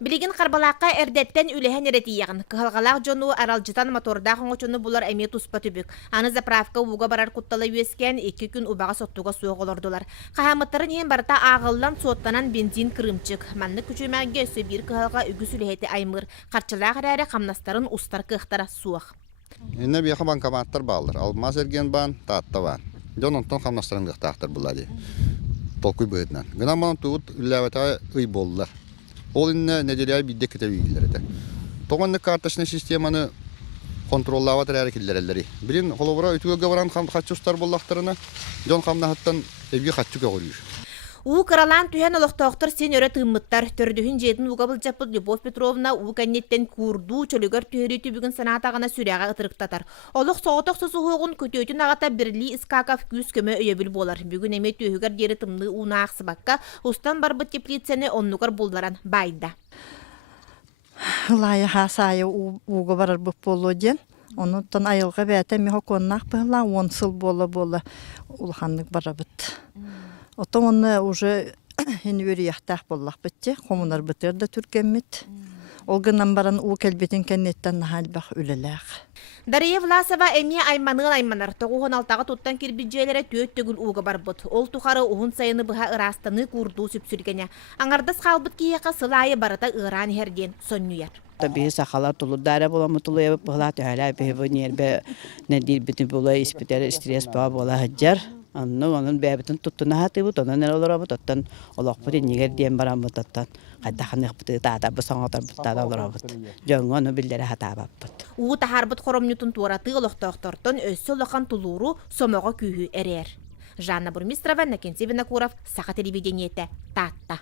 Билигин карбалакка эрдеттен үлehen эретиягын. Кыхалгалак жону аралжытан моторда хоңочуну булар эме туспа түбүк. Аны заправка уга барар куттала үескен 2 күн убага соттуга суоголордулар. Кахамыттарын ен барта агылдан соттанан бензин кырымчык. Манны күчүмәгге өсө бир кыхалга үгүс үлехети аймыр. Карчылак әрәрі камнастарын устар кыхтара суах. Инне бияха банкоматтар балдыр. Алмаз эрген бан, таатта бан. Жононтон камнастарын кыхтактар булади. Толкуй быдынан. Гына ман туут үлләвәтә ый боллар. Ол инне неделяй бидде кетебилдер. Тоғанны карточный системаны контроллава тәрәре килләреләри. Билин холовра үтүгә баран хатчустар боллактарына жон камнахаттан эбги хатчуга горюш. У каралан түйен олықтақтыр сен өрі тыммыттар. Төрдігін жетін уғабыл жапыл Любовь Петровна у кәннеттен курду чөлігер түйері түбігін санатағына сүряға ытырықтатар. Олық соғытық сосы хоғын көтөйтін ағата бірлі искакав күз көмі өйебіл болар. Бүгін әме түйігер дері тымны уна ақсы баққа ұстан барбыт теплицені оннуғар болдаран байда. Лайы хасайы уғы барар бұп болу ден. Онуттан айылға бәті меха коннақ бұла 10 сыл бола улханлық барабыт. Отон оны уже енвери яхтақ боллақ бітте. Қомынар бітер да түркеммет. Олғынан баран у кәлбетін кәнеттен нахалбақ үліләқ. Дария Власова әме айманығын айманар. 96-тағы туттан кирбиджелері төт төгіл уғы барбыт. Ол тұқары уғын сайыны бұға ырастаны курду сүпсүргене. Аңардас қалбыт кейеқа сылайы барата ыран herден соннуяр. Tabii sakalar tuludara bulamı tuluya bulat hala bir nerbe ne dil bütün bulay ispiter stres bağ bola hajar. Onun bebetin tuttuğuna hatı bu tonun ne olur bu tuttan Allah peri niger diyen baran bu tuttan. Hatta hanık bu tata bu sanatlar bu tata olur bu. Jongon billere hata babbat. U taharbıt koromnyutun tuaratı oloqtoqtorton össü olakan tuluru somoğa kühü erer. Жанна Бурмистрова, Накенти Винокуров, Саха телевидениете, Татта.